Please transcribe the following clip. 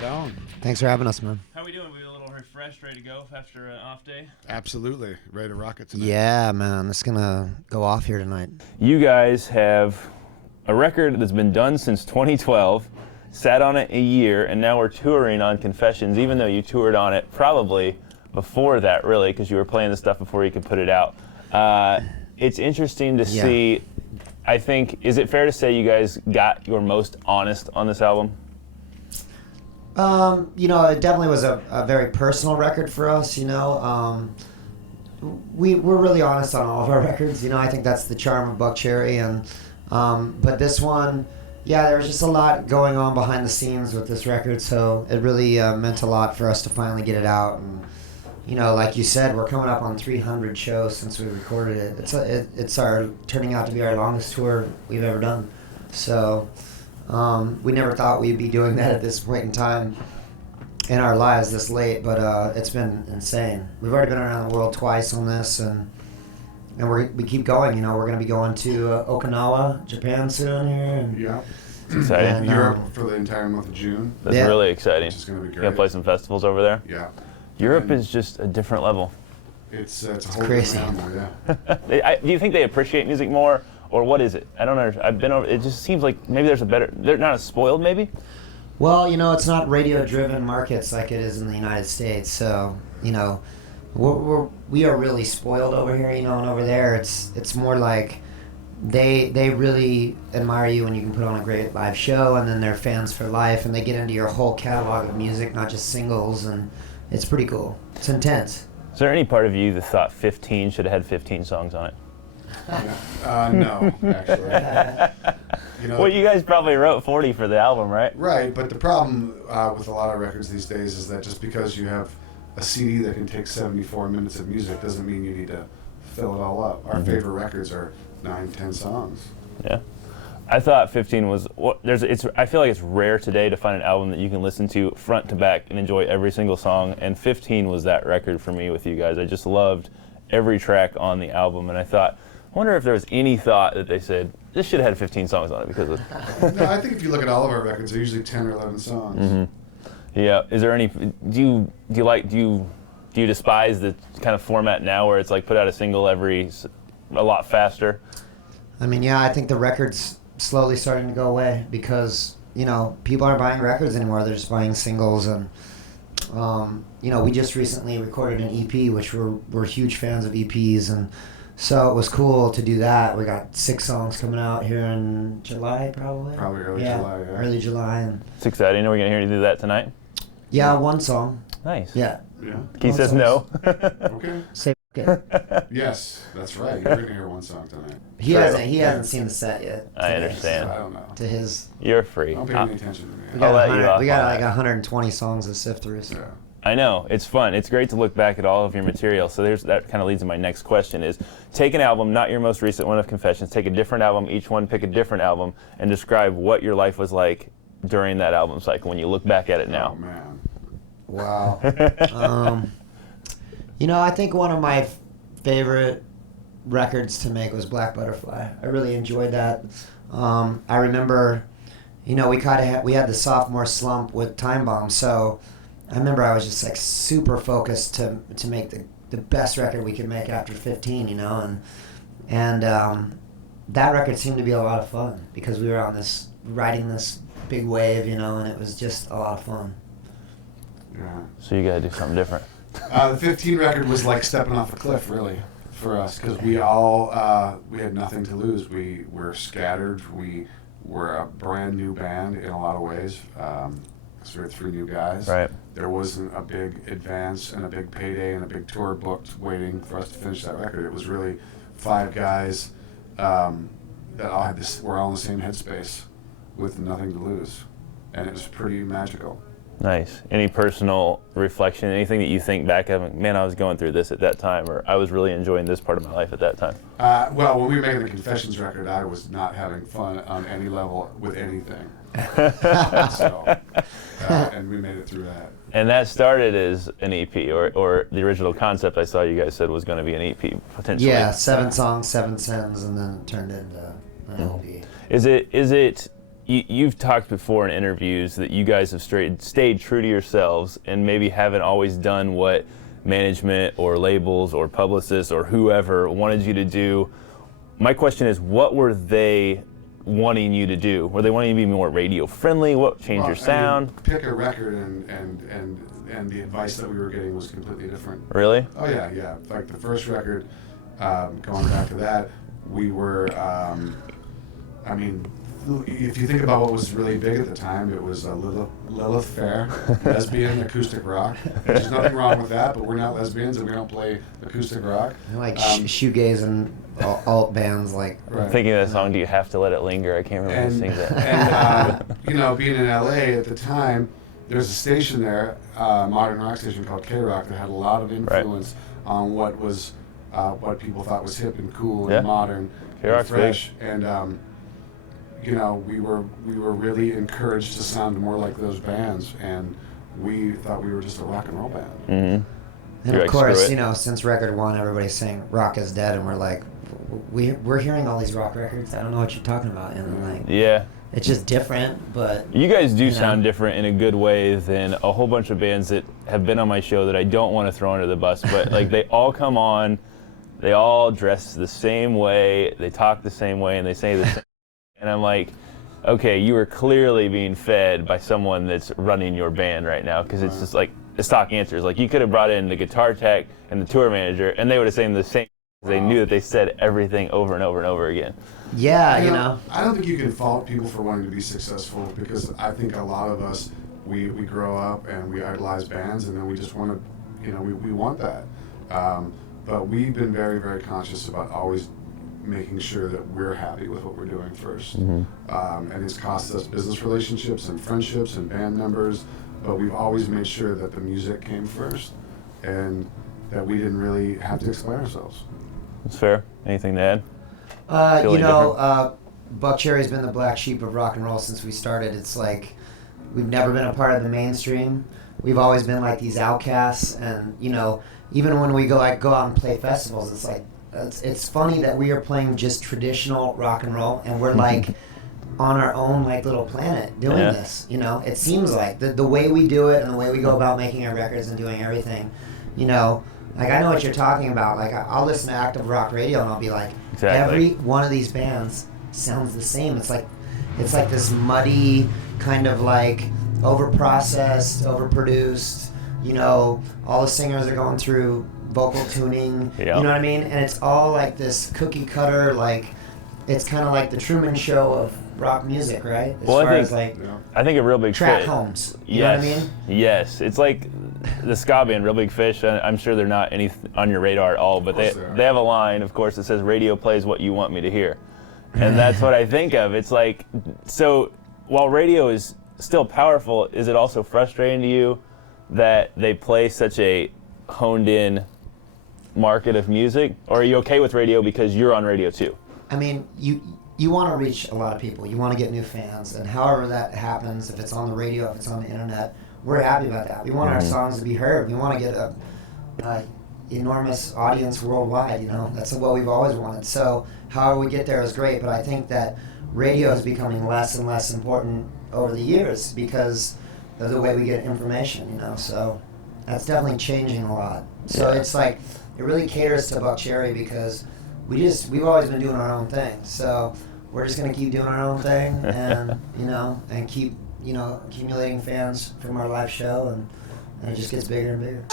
Right on. Thanks for having us, man. How we doing? We a little refreshed, ready to go after an off day? Absolutely. Ready to rock it tonight. Yeah, man. It's going to go off here tonight. You guys have a record that's been done since 2012, sat on it a year, and now we're touring on Confessions, even though you toured on it probably before that, really, because you were playing the stuff before you could put it out. It's interesting to see, I think, is it fair to say you guys got your most honest on this album? It definitely was a very personal record for us, we're really honest on all of our records, I think that's the charm of Buckcherry, and but this one, there was just a lot going on behind the scenes with this record, so it really meant a lot for us to finally get it out, and like you said, we're coming up on 300 shows since we recorded it. It's turning out to be our longest tour we've ever done, so we never thought we'd be doing that at this point in time in our lives this late, but it's been insane. We've already been around the world twice on this, and we keep going. We're going to be going to Okinawa, Japan soon here. And, it's exciting. And Europe for the entire month of June. That's really exciting. It's going to be great. You're going to play some festivals over there? Yeah. Europe is just a different level. It's a whole crazy. There, yeah. Do you think they appreciate music more? Or what is it? I don't know. I've been over. It just seems like maybe they're not as spoiled, maybe. Well, it's not radio-driven markets like it is in the United States. So, we are really spoiled over here. And over there, it's more like they really admire you when you can put on a great live show, and then they're fans for life, and they get into your whole catalog of music, not just singles, and it's pretty cool. It's intense. Is there any part of you that thought 15 should have had 15 songs on it? No, actually. Well, you guys probably wrote 40 for the album, right? Right, but the problem with a lot of records these days is that just because you have a CD that can take 74 minutes of music doesn't mean you need to fill it all up. Our favorite records are 9, 10 songs. Yeah. I thought 15 was I feel like it's rare today to find an album that you can listen to front to back and enjoy every single song, and 15 was that record for me with you guys. I just loved every track on the album, and I thought, I wonder if there was any thought that they said, this should have had 15 songs on it because of... No, I think if you look at all of our records, they're usually 10 or 11 songs. Mm-hmm. Yeah. Is there any... Do you despise the kind of format now where it's like put out a single a lot faster? I mean, I think the record's slowly starting to go away because, people aren't buying records anymore. They're just buying singles, and, we just recently recorded an EP, which we're huge fans of EPs, and so it was cool to do that. We got 6 songs coming out here in July, probably. Probably early July, yeah. Early July. And it's exciting. Are we going to hear you do that tonight? Yeah, one song. Nice. Yeah. He says no. Okay. Say it. Yes, that's right. You're going to hear one song tonight. He hasn't seen the set yet. I understand. I don't know. To his... You're free. Don't pay any attention to me. We got like 120 songs to sift through. So. Yeah. I know, it's fun. It's great to look back at all of your material. So that kind of leads to my next question is, take an album, not your most recent one of Confessions, take a different album, each one pick a different album, and describe what your life was like during that album cycle when you look back at it now. Oh, man. Wow. I think one of my favorite records to make was Black Butterfly. I really enjoyed that. I remember, we had the sophomore slump with Time Bomb, so I remember I was just like super focused to make the best record we could make after 15, and that record seemed to be a lot of fun because we were riding this big wave, and it was just a lot of fun. Yeah. So you gotta do something different. The 15 record was like stepping off a cliff, really, for us, because we had nothing to lose. We were scattered. We were a brand new band in a lot of ways. Because we were 3 new guys. Right. There wasn't a big advance and a big payday and a big tour booked waiting for us to finish that record. It was really 5 guys that all had were all in the same headspace with nothing to lose, and it was pretty magical. Nice. Any personal reflection, anything that you think back of, man, I was going through this at that time, or I was really enjoying this part of my life at that time? Well, when we were making the Confessions record, I was not having fun on any level with anything. And we made it through that. And that started as an EP, or the original concept I saw you guys said was going to be an EP, potentially. Yeah, 7 songs, 7 sins, and then it turned into an LP. Is it you've talked before in interviews that you guys have stayed true to yourselves and maybe haven't always done what management or labels or publicists or whoever wanted you to do. My question is, what were they wanting you to do? Were they wanting you to be more radio friendly? What changed your sound? Pick a record, and the advice that we were getting was completely different. Really? Oh yeah. Like the first record, going back to that, we were. If you think about what was really big at the time, it was Lilith Fair, lesbian acoustic rock. There's nothing wrong with that, but we're not lesbians and we don't play acoustic rock. Like shoegaze and alt bands like. Right. I'm thinking of that song, Do You Have to Let It Linger? I can't remember who sings that. And being in LA at the time, there's a station there, modern rock station called K-Rock, that had a lot of influence on what people thought was hip and cool and modern and fresh. Big. And we were really encouraged to sound more like those bands, and we thought we were just a rock and roll band. Mm-hmm. And of course, since record one, everybody's saying rock is dead, and we're like, we're hearing all these rock records. I don't know what you're talking about, and it's just different. But you guys do sound different in a good way than a whole bunch of bands that have been on my show that I don't want to throw under the bus, but like they all come on, they all dress the same way, they talk the same way, and they say the same. And I'm like, okay, you are clearly being fed by someone that's running your band right now, because it's just like the stock answers. Like you could have brought in the guitar tech and the tour manager, and they would have said the same. They knew that they said everything over and over and over again. Yeah, I don't think you can fault people for wanting to be successful, because I think a lot of us, we grow up and we idolize bands, and then we just want to, we want that. But we've been very, very conscious about always making sure that we're happy with what we're doing first. Mm-hmm. And it's cost us business relationships and friendships and band members, but we've always made sure that the music came first and that we didn't really have to explain ourselves. That's fair. Anything to add? Buckcherry's been the black sheep of rock and roll since we started. It's like we've never been a part of the mainstream. We've always been like these outcasts, and even when we go out and play festivals, it's like it's funny that we are playing just traditional rock and roll, and we're like on our own like little planet doing this. It seems like the way we do it and the way we go about making our records and doing everything. Like I know what you're talking about. Like I'll listen to active rock radio and I'll be like, every one of these bands sounds the same. It's like this muddy kind of like overprocessed, overproduced. All the singers are going through vocal tuning. You know what I mean? And it's all like this cookie cutter. Like it's kind of like the Truman Show of rock music, right? I think a real big track fit. homes. You know what I mean? Yes, it's like the ska band, Real Big Fish. I'm sure they're not any on your radar at all, but they have a line, of course, that says "Radio plays what you want me to hear," and that's what I think of. It's like, so while radio is still powerful, is it also frustrating to you that they play such a honed-in market of music, or are you okay with radio because you're on radio too? I mean, you want to reach a lot of people. You want to get new fans, and however that happens, if it's on the radio, if it's on the internet, we're happy about that. We want our songs to be heard. We want to get a enormous audience worldwide. That's what we've always wanted. So however we get there is great, but I think that radio is becoming less and less important over the years because of the way we get information. So that's definitely changing a lot. So it's like it really caters to Buckcherry because we've always been doing our own thing. So we're just gonna keep doing our own thing, and and keep accumulating fans from our live show, and it just gets bigger and bigger.